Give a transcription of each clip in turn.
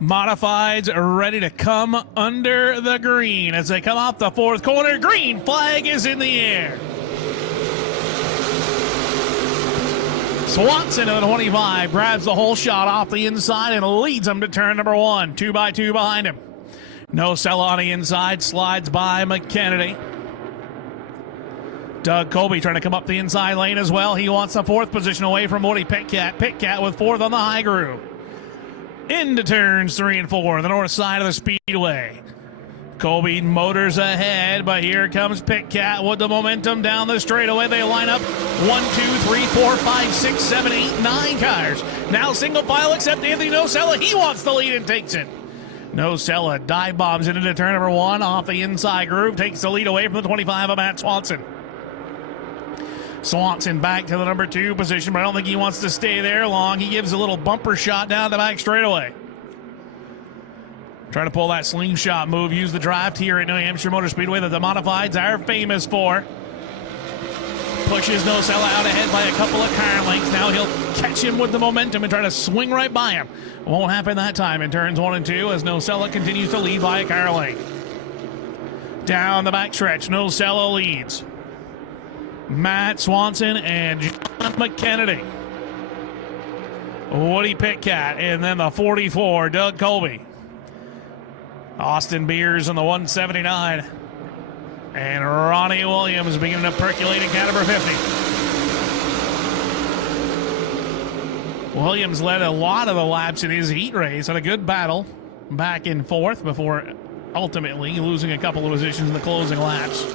Modifieds are ready to come under the green as they come off the fourth corner. Green flag is in the air. Swanson at the 25 grabs the whole shot off the inside and leads them to turn number one. 2 by 2 behind him. Nocella on the inside, slides by McKennedy. Doug Colby trying to come up the inside lane as well. He wants the fourth position away from Woody Pitcat. Pitcat with fourth on the high groove. Into turns 3 and 4, the north side of the speedway. Colby motors ahead, but here comes Pitcat with the momentum down the straightaway. They line up 1, 2, 3, 4, 5, 6, 7, 8, 9 cars. Now single file except Anthony Nocella. He wants the lead and takes it. Nocella dive bombs into turn number 1 off the inside groove, takes the lead away from the 25 of Matt Swanson. Swanson back to the number 2 position, but I don't think he wants to stay there long. He gives a little bumper shot down the back straightaway. Trying to pull that slingshot move, use the drive here at New Hampshire Motor Speedway that the Modifieds are famous for. Pushes Nocella out ahead by a couple of car lengths. Now he'll catch him with the momentum and try to swing right by him. Won't happen that time in turns 1 and 2 as Nocella continues to lead by a car length. Down the backstretch, Nocella leads. Matt Swanson and John McKennedy. Woody Pitcat, and then the 44, Doug Colby. Austin Beers on the 179. And Ronnie Williams beginning to percolate in car number 50. Williams led a lot of the laps in his heat race, had a good battle back and forth before ultimately losing a couple of positions in the closing laps.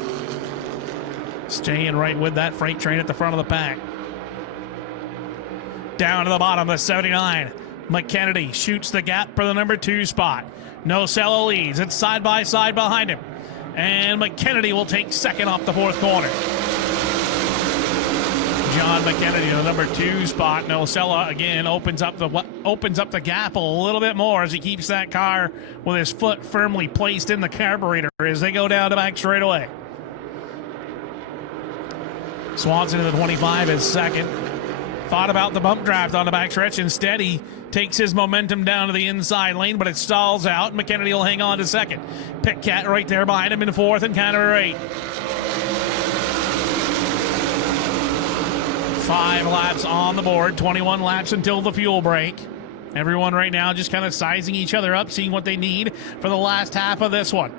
Staying right with that freight train at the front of the pack. Down to the bottom, the 79. McKennedy shoots the gap for the number 2 spot. Nocella leads. It's side by side behind him. And McKennedy will take second off the fourth corner. John McKennedy in the number 2 spot. Nocella again opens up the gap a little bit more as he keeps that car with his foot firmly placed in the carburetor as they go down the back straightaway. Swanson in the 25 is second. Thought about the bump draft on the backstretch. Instead, he takes his momentum down to the inside lane, but it stalls out. McKennedy will hang on to second. Pitcat right there behind him in fourth and car number 8. 5 laps on the board, 21 laps until the fuel break. Everyone right now just kind of sizing each other up, seeing what they need for the last half of this one.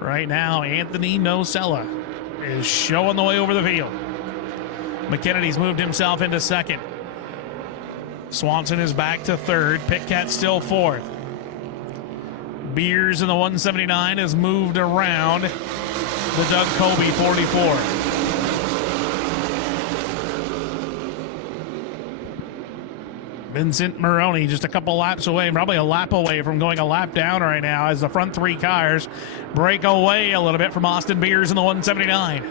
Right now, Anthony Nocella is showing the way over the field. McKennedy's moved himself into second. Swanson is back to third. Pitcat still fourth. Beers in the 179 has moved around the Doug Colby 44. Vincent Maroney just a couple laps away, probably a lap away from going a lap down right now as the front 3 cars break away a little bit from Austin Beers in the 179.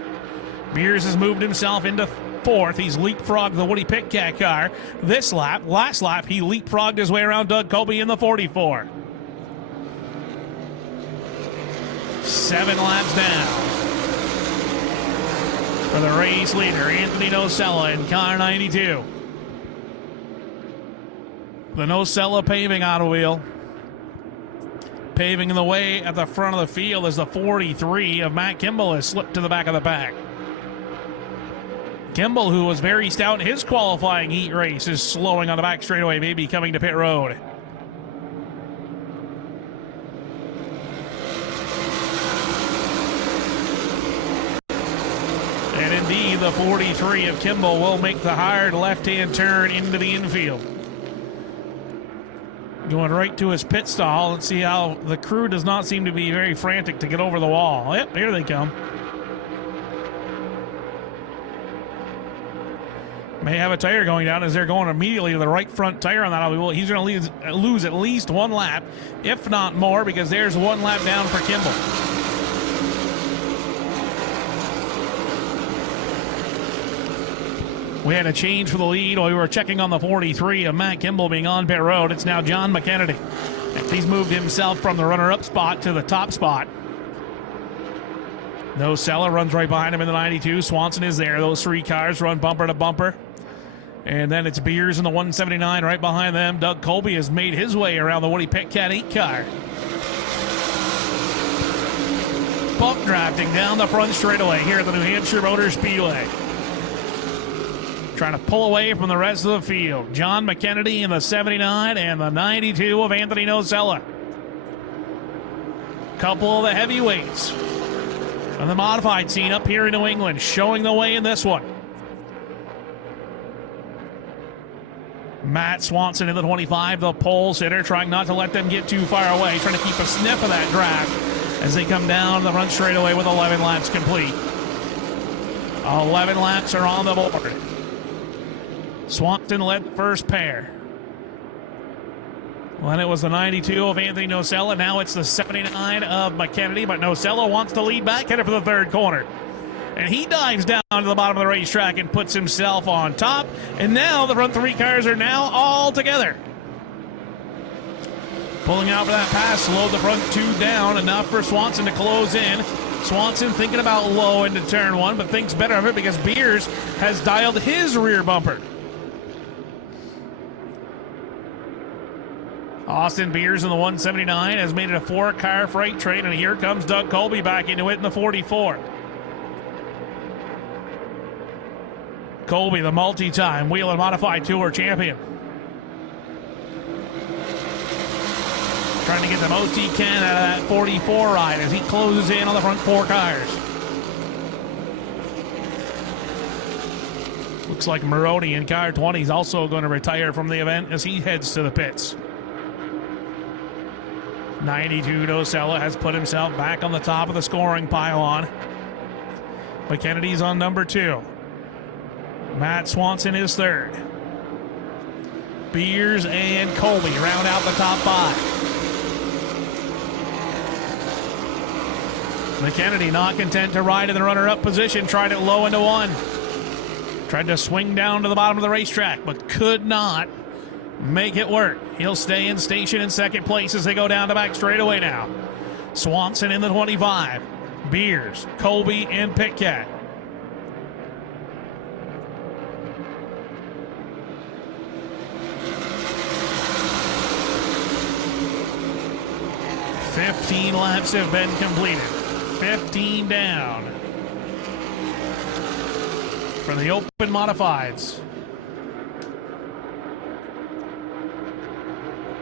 Beers has moved himself into fourth. He's leapfrogged the Woody Pitcat car. This lap, last lap, he leapfrogged his way around Doug Colby in the 44. 7 laps down for the race leader, Anthony Nocella in car 92. The Nocella paving automobile paving the way at the front of the field as the 43 of Matt Kimball has slipped to the back of the pack. Kimball, who was very stout in his qualifying heat race, is slowing on the back straightaway, maybe coming to pit road. And indeed, the 43 of Kimball will make the hard left-hand turn into the infield. Going right to his pit stall and see how the crew does not seem to be very frantic to get over the wall. Yep, here they come. May have a tire going down as they're going immediately to the right front tire on that. He's going to lose at least 1 lap, if not more, because there's 1 lap down for Kimball. We had a change for the lead while we were checking on the 43 of Matt Kimball being on pit road. It's now John McKennedy. He's moved himself from the runner-up spot to the top spot. Nocella runs right behind him in the 92. Swanson is there. Those 3 cars run bumper to bumper. And then it's Beers in the 179 right behind them. Doug Colby has made his way around the Woody Pitcat 8 car. Bump drafting down the front straightaway here at the New Hampshire Motor Speedway. Trying to pull away from the rest of the field. John McKennedy in the 79 and the 92 of Anthony Nocella. Couple of the heavyweights on the modified scene up here in New England showing the way in this one. Matt Swanson in the 25, the pole sitter, trying not to let them get too far away, trying to keep a sniff of that draft as they come down the front straightaway with 11 laps complete. 11 laps are on the board. Swanson led the first pair. When it was the 92 of Anthony Nocella, now it's the 79 of McKennedy, but Nocella wants to lead back, headed for the third corner. And he dives down to the bottom of the racetrack and puts himself on top. And now the front three cars are now all together. Pulling out for that pass, slowed the front two down, enough for Swanson to close in. Swanson thinking about low into turn one, but thinks better of it because Beers has dialed his rear bumper. Austin Beers in the 179 has made it a 4-car freight train, and here comes Doug Colby back into it in the 44. Colby, the multi-time Wheel and Modified Tour champion. Trying to get the most he can out of that 44 ride as he closes in on the front 4 cars. Looks like Maroney in car 20 is also going to retire from the event as he heads to the pits. 92 Nocella has put himself back on the top of the scoring pylon. McKennedy's on number 2. Matt Swanson is third. Beers and Colby round out the top 5. McKennedy not content to ride in the runner-up position. Tried it low into 1. Tried to swing down to the bottom of the racetrack, but could not make it work. He'll stay in station in second place as they go down the back straightaway now. Swanson in the 25. Beers, Colby, and Pitcat. "15 laps have been completed. 15 down for the open modifieds.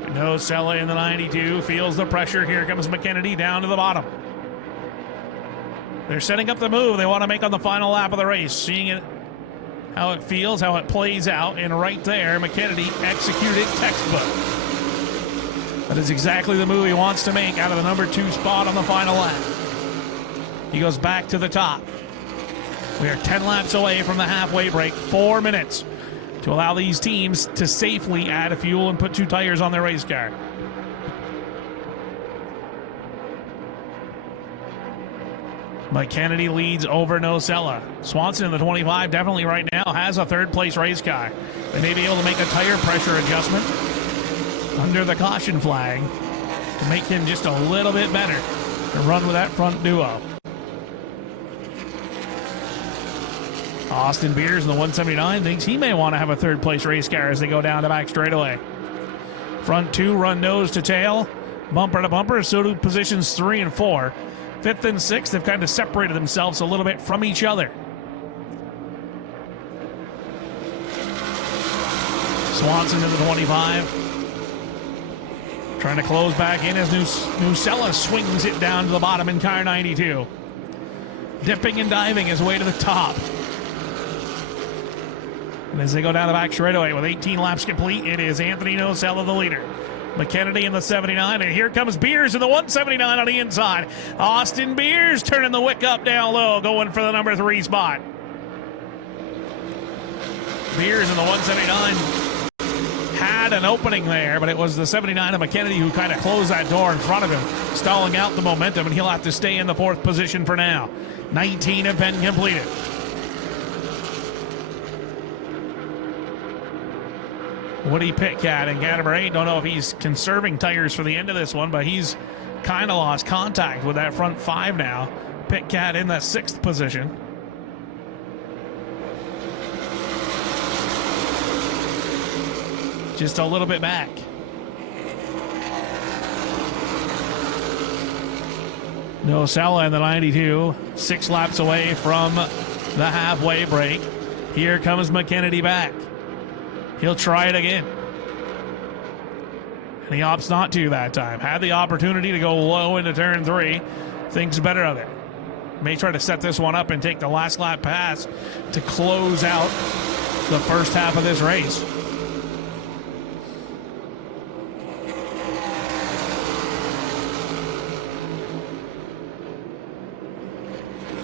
Nocella in the 92 feels the pressure. Here comes McKennedy down to the bottom. They're setting up the move they want to make on the final lap of the race. Seeing it, how it feels, how it plays out, and right there, McKennedy executed textbook. That is exactly the move he wants to make out of the number 2 spot on the final lap. He goes back to the top. We are 10 laps away from the halfway break. 4 minutes to allow these teams to safely add fuel and put 2 tires on their race car. McKennedy leads over Nocella. Swanson in the 25 definitely right now has a 3rd place race car. They may be able to make a tire pressure adjustment under the caution flag to make him just a little bit better to run with that front duo. Austin Beers in the 179 thinks he may want to have a 3rd place race car as they go down the back straightaway. Front 2 run nose to tail, bumper to bumper, so do positions 3 and 4. 5th and 6th have kind of separated themselves a little bit from each other. Swanson in the 25. Trying to close back in as Nocella swings it down to the bottom in car 92. Dipping and diving his way to the top. And as they go down the back straightaway with 18 laps complete, it is Anthony Nocella the leader. McKennedy in the 79, and here comes Beers in the 179 on the inside. Austin Beers turning the wick up down low, going for the number 3 spot. Beers in the 179 had an opening there, but it was the 79 of McKennedy who kind of closed that door in front of him, stalling out the momentum, and he'll have to stay in the 4th position for now. 19 have been completed. Woody Pitcat in car number 8. Don't know if he's conserving tires for the end of this one, but he's kind of lost contact with that front 5 now. Pitcat in that 6th position. just a little bit back. Nocella in the 92, 6 laps away from the halfway break. Here comes McKennedy back. He'll try it again. And he opts not to that time. Had the opportunity to go low into turn 3. Thinks better of it. May try to set this one up and take the last lap pass to close out the first half of this race.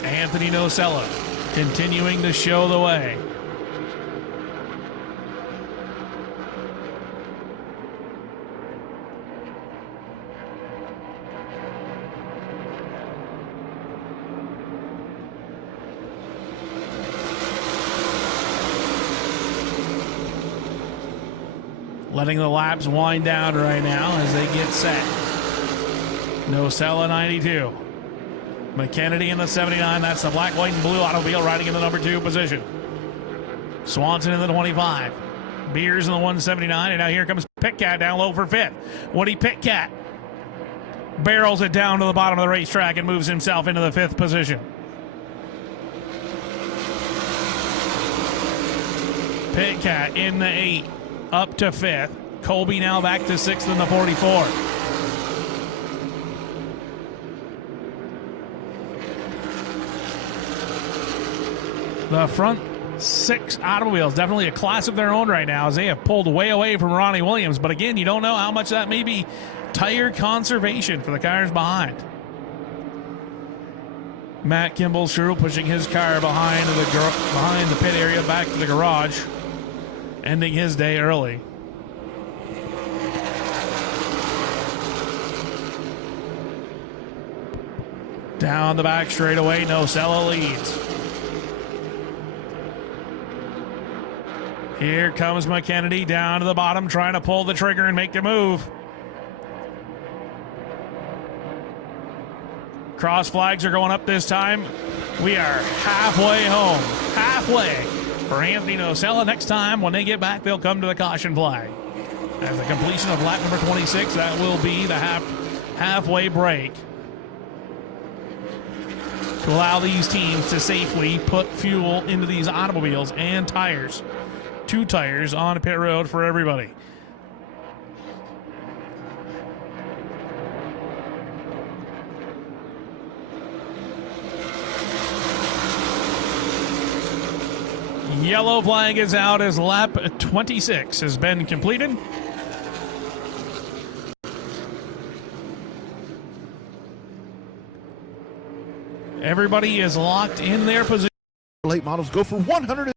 Anthony Nocella continuing to show the way. Letting the laps wind down right now as they get set. Nocella 92. McKennedy in the 79. That's the black, white, and blue automobile riding in the number 2 position. Swanson in the 25. Beers in the 179. And now here comes Pitcat down low for 5th. Woody Pitcat barrels it down to the bottom of the racetrack and moves himself into the 5th position. Pitcat in the 8 up to 5th. Colby now back to 6th in the 44. The front 6 automobiles, definitely a class of their own right now, as they have pulled way away from Ronnie Williams. But again, you don't know how much that may be tire conservation for the cars behind. Matt Kimball's crew pushing his car behind the pit area back to the garage, ending his day early. Down the back straightaway, Nocella leads. Here comes McKennedy down to the bottom, trying to pull the trigger and make the move. Cross flags are going up this time. We are halfway home. Halfway for Anthony Nocella. Next time, when they get back, they'll come to the caution flag. As the completion of lap number 26, that will be the halfway break to allow these teams to safely put fuel into these automobiles and tires. 2 tires on pit road for everybody. Yellow flag is out as lap 26 has been completed. Everybody is locked in their position. Late models go for 100.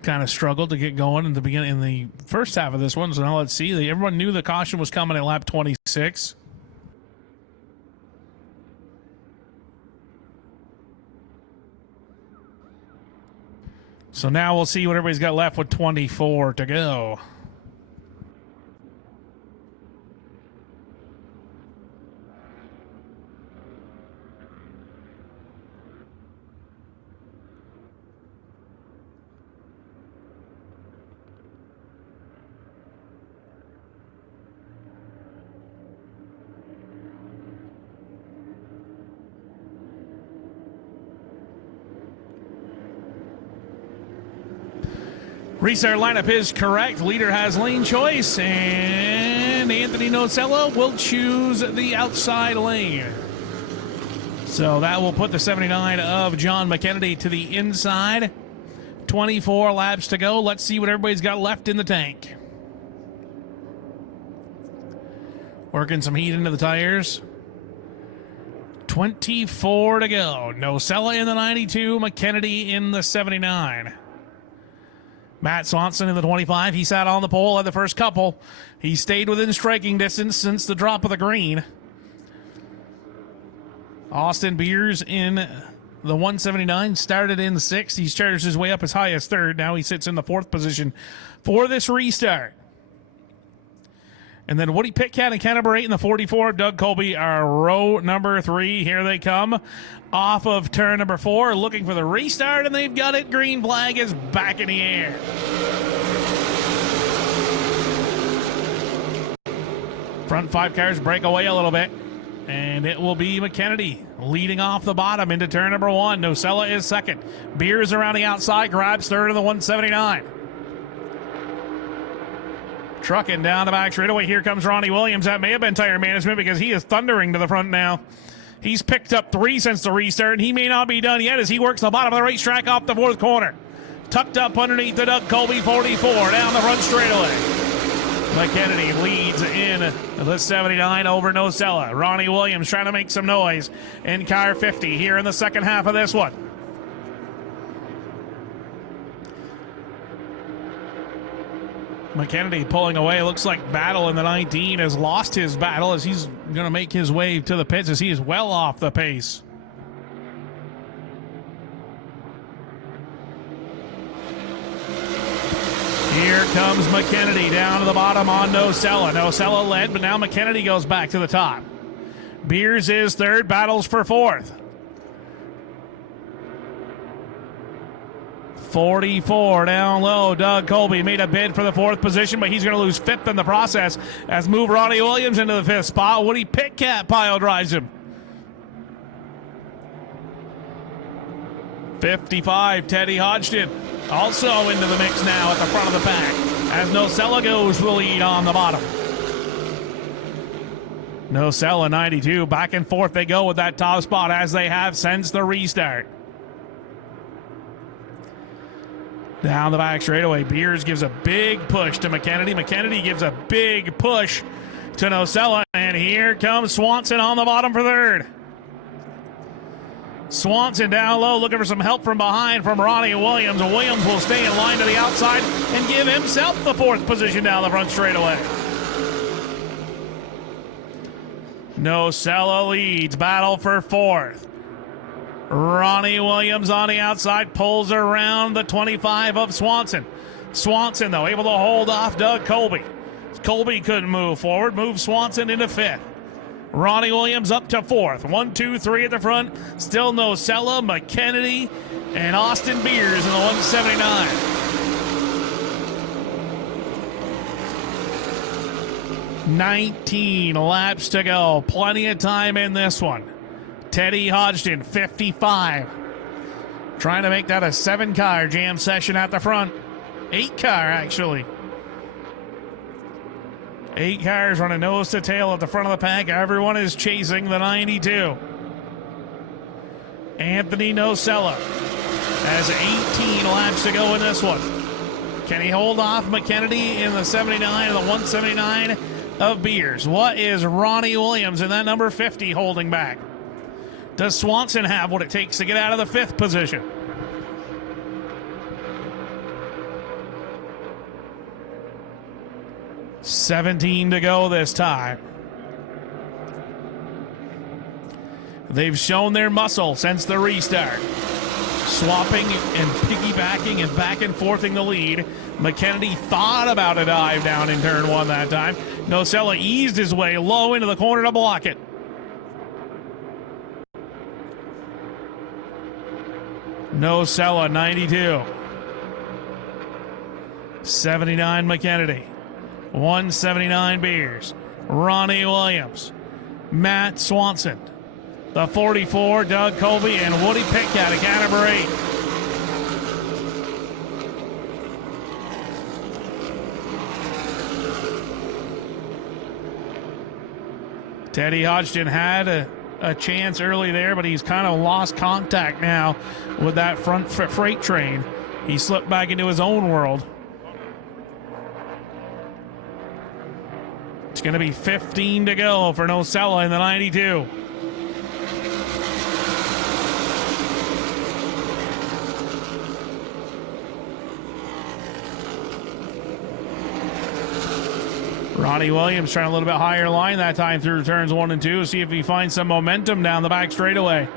Kind of struggled to get going in the beginning, in the first half of this one. So now let's see. Everyone knew the caution was coming at lap 26. So now we'll see what everybody's got left with 24 to go. Restart lineup is correct. Leader has lane choice, and Anthony Nocella will choose the outside lane. So that will put the 79 of John McKennedy to the inside. 24 laps to go. Let's see what everybody's got left in the tank. Working some heat into the tires. 24 to go. Nocella in the 92, McKennedy in the 79. Matt Swanson in the 25. He sat on the pole at the first couple. He stayed within striking distance since the drop of the green. Austin Beers in the 179 started in the 6th. He's charged his way up as high as 3rd. Now he sits in the 4th position for this restart. And then Woody Pitcat and Ken number 8 and the 44, Doug Colby are row number 3. Here they come off of turn number 4, looking for the restart, and they've got it. Green flag is back in the air. Front 5 cars break away a little bit, and it will be McKennedy leading off the bottom into turn number 1. Nocella is second. Beers around the outside, grabs third of the 179. Trucking down the back straightaway. Here comes Ronnie Williams. That may have been tire management because he is thundering to the front now. He's picked up 3 since the restart, and he may not be done yet as he works the bottom of the racetrack off the 4th corner. Tucked up underneath the Doug Colby 44 down the front straightaway. McKennedy leads in the 79 over Nocella. Ronnie Williams trying to make some noise in car 50 here in the second half of this one. McKennedy pulling away. Looks like Battle in the 19 has lost his battle as he's going to make his way to the pits as he is well off the pace. Here comes McKennedy down to the bottom on Nocella. Nocella led, but now McKennedy goes back to the top. Beers is third, Battles for fourth. 44 down low. Doug Colby made a bid for the 4th position, but he's going to lose 5th in the process as move Ronnie Williams into the 5th spot. Woody Pitcat pile drives him. 55, Teddy Hodgson also into the mix now at the front of the pack as Nocella goes for the lead on the bottom. Nocella 92, back and forth they go with that top spot as they have since the restart. Down the back straightaway, Beers gives a big push to McKennedy. McKennedy gives a big push to Nocella, and here comes Swanson on the bottom for third. Swanson down low looking for some help from behind from Ronnie Williams. Williams will stay in line to the outside and give himself the 4th position down the front straightaway. Nocella leads, battle for 4th. Ronnie Williams on the outside pulls around the 25 of Swanson. Swanson, though, able to hold off Doug Colby. Colby couldn't move forward, moves Swanson into 5th. Ronnie Williams up to 4th. 1, 2, 3 at the front. Still Nocella, McKennedy, and Austin Beers in the 179. "19 laps to go. Plenty of time in this one. Teddy Hodgson, 55. Trying to make that a 7-car jam session at the front. 8-car, actually. 8 cars running nose to tail at the front of the pack. Everyone is chasing the 92. Anthony Nocella has 18 laps to go in this one. Can he hold off McKennedy in the 79 and the 179 of Beers? What is Ronnie Williams in that number 50 holding back? Does Swanson have what it takes to get out of the 5th position? $17 to go this time. They've shown their muscle since the restart. Swapping and piggybacking and back and forthing the lead. McKennedy thought about a dive down in turn 1 that time. Nocella eased his way low into the corner to block it. Nocella 92. 79 McKennedy. 179 Beers. Ronnie Williams. Matt Swanson. The 44, Doug Colby, and Woody Pitcat at car number 8. Teddy Hodgson had a chance early there, but he's kind of lost contact now with that front freight train. He slipped back into his own world. It's going to be 15 to go for Nocella in the 92. Ronnie Williams trying a little bit higher line that time through turns 1 and 2. See if he finds some momentum down the back straightaway.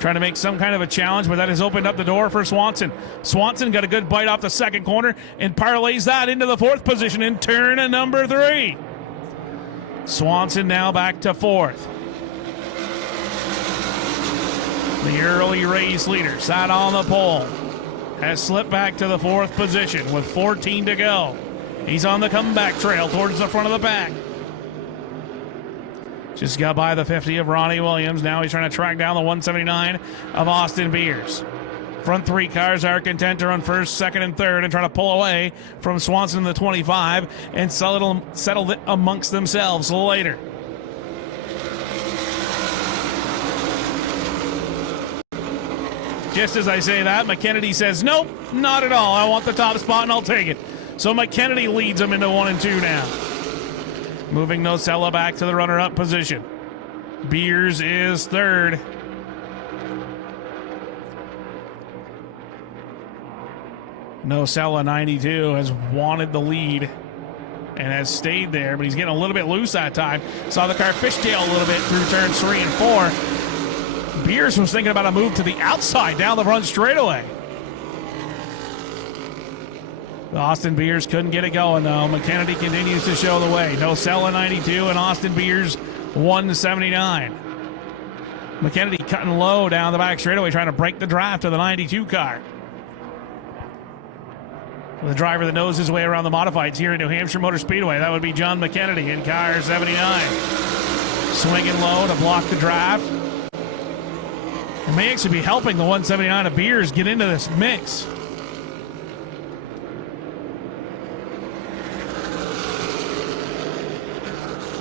Trying to make some kind of a challenge, but that has opened up the door for Swanson. Swanson got a good bite off the 2nd corner and parlays that into the 4th position in turn number 3. Swanson now back to fourth. The early race leader sat on the pole, has slipped back to the fourth position with 14 to go. He's on the comeback trail towards the front of the pack. Just got by the 50 of Ronnie Williams. Now he's trying to track down the 179 of Austin Beers. Front three cars are content to run first, second, and third and try to pull away from Swanson in the 25 and settle it amongst themselves later. Just as I say that, McKennedy says, nope, not at all. I want the top spot and I'll take it. So McKennedy leads him into 1 and 2 now. Moving Nocella back to the runner-up position. Beers is third. Nocella, 92, has wanted the lead and has stayed there, but he's getting a little bit loose that time. Saw the car fishtail a little bit through turns 3 and 4. Beers was thinking about a move to the outside down the front straightaway. Austin Beers couldn't get it going, though. McKennedy continues to show the way. Nocella, 92, and Austin Beers, 179. McKennedy cutting low down the back straightaway, trying to break the draft of the 92 car. The driver that knows his way around the modifieds here in New Hampshire Motor Speedway, that would be John McKennedy in car 79. Swinging low to block the draft. It may actually be helping the 179 of Beers get into this mix.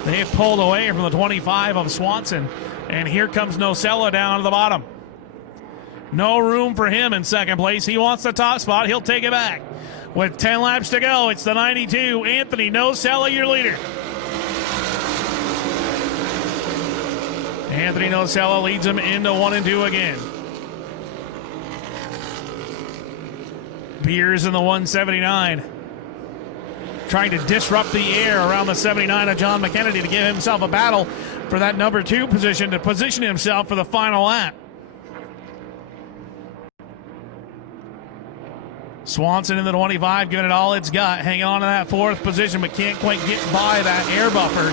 They've pulled away from the 25 of Swanson, and here comes Nocella down to the bottom. No room for him in second place. He wants the top spot. He'll take it back. With 10 laps to go, it's the 92. Anthony Nocella, your leader. Anthony Nocella leads him into 1 and 2 again. Beers in the 179. Trying to disrupt the air around the 79 of John McKennedy to give himself a battle for that number 2 position to position himself for the final lap. Swanson in the 25, giving it all it's got, hanging on to that 4th position, but can't quite get by that air buffer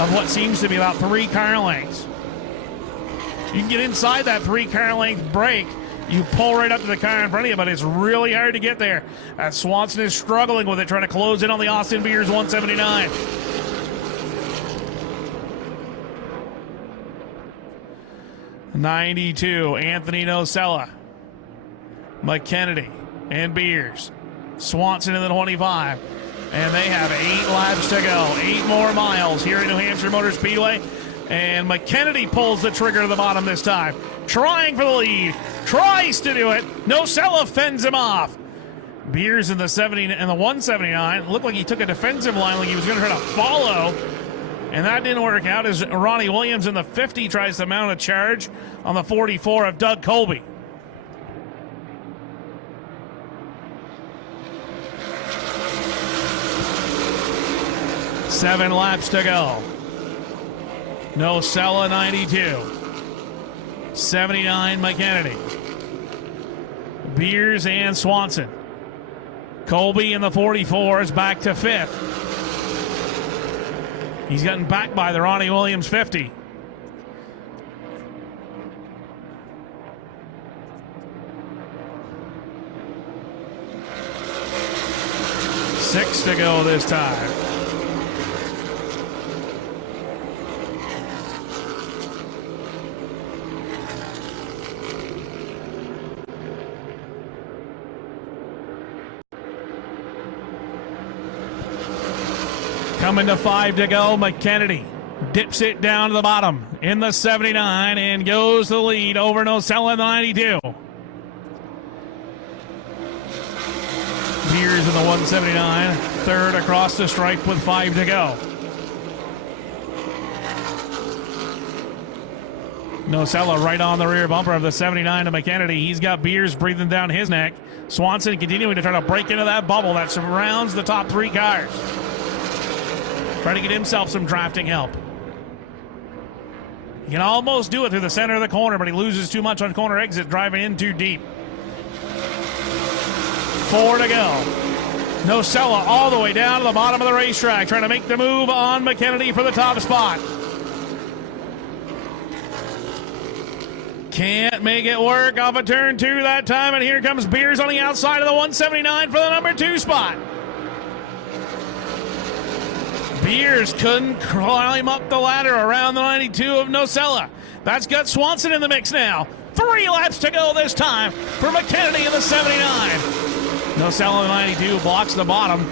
of what seems to be about 3 car lengths. You can get inside that 3 car length break. You pull right up to the car in front of you, but it's really hard to get there. As Swanson is struggling with it, trying to close in on the Austin Beers 179. '92, Anthony Nocella, McKennedy, and Beers. Swanson in the 25. And they have 8 laps to go. 8 more miles here at New Hampshire Motor Speedway. And McKennedy pulls the trigger to the bottom this time. Trying for the lead. Tries to do it. Nocella fends him off. Beers in the 70 and the 179. Looked like he took a defensive line, like he was going to try to follow. And that didn't work out as Ronnie Williams in the 50 tries to mount a charge on the 44 of Doug Colby. Seven laps to go. Nocella, 92. 79, McKennedy. Beers and Swanson. Colby in the 44 is back to 5th. He's gotten back by the Ronnie Williams 50. Six to go this time. Coming to 5 to go, McKennedy dips it down to the bottom in the 79 and goes to the lead over Nocella in the 92. Beers in the 179, third across the stripe with 5 to go. Nocella right on the rear bumper of the 79 to McKennedy. He's got Beers breathing down his neck. Swanson continuing to try to break into that bubble that surrounds the top 3 cars. Trying to get himself some drafting help. He can almost do it through the center of the corner, but he loses too much on corner exit, driving in too deep. 4 to go. Nocella all the way down to the bottom of the racetrack, trying to make the move on McKennedy for the top spot. Can't make it work off of turn 2 that time, and here comes Beers on the outside of the 179 for the number 2 spot. Beers couldn't climb up the ladder around the 92 of Nocella. That's got Swanson in the mix now. 3 laps to go this time for McKennedy in the 79. Nocella in the 92 blocks the bottom.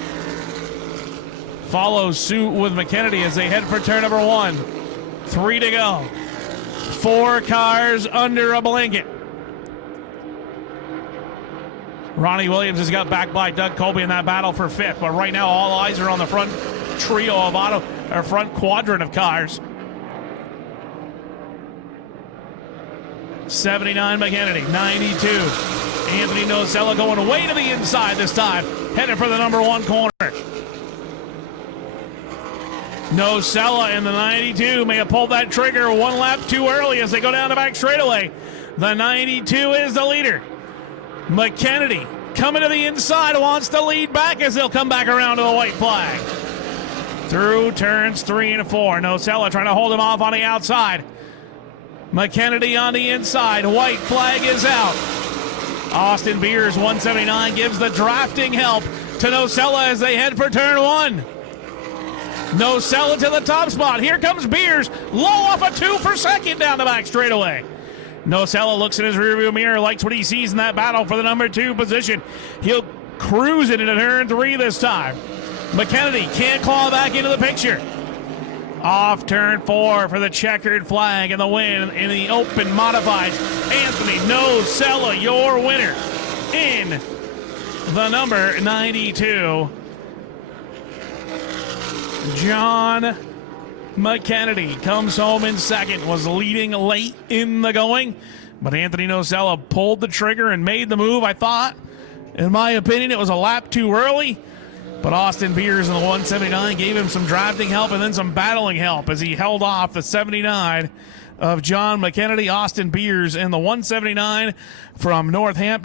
Follows suit with McKennedy as they head for turn number 1. 3 to go. 4 cars under a blanket. Ronnie Williams has got back by Doug Colby in that battle for 5th, but right now all eyes are on the front trio of front quadrant of cars. 79 McKennedy, 92. Anthony Nocella going way to the inside this time, headed for the number 1 corner. Nocella in the 92 may have pulled that trigger 1 lap too early as they go down the back straightaway. The 92 is the leader. McKennedy coming to the inside, wants to lead back as they'll come back around to the white flag. Through turns 3 and 4. Nocella trying to hold him off on the outside. McKennedy on the inside. White flag is out. Austin Beers, 179, gives the drafting help to Nocella as they head for turn 1. Nocella to the top spot. Here comes Beers. Low off a 2 for second down the back straightaway. Nocella looks in his rearview mirror, likes what he sees in that battle for the number 2 position. He'll cruise it into turn 3 this time. McKennedy can't claw back into the picture. Off turn 4 for the checkered flag and the win in the open modifieds. Anthony Nocella, your winner in the number 92. John McKennedy comes home in second, was leading late in the going, but Anthony Nocella pulled the trigger and made the move. I thought, in my opinion, it was a lap too early, but Austin Beers in the 179 gave him some drafting help and then some battling help as he held off the 79 of John McKennedy. Austin Beers in the 179 from North Hampshire.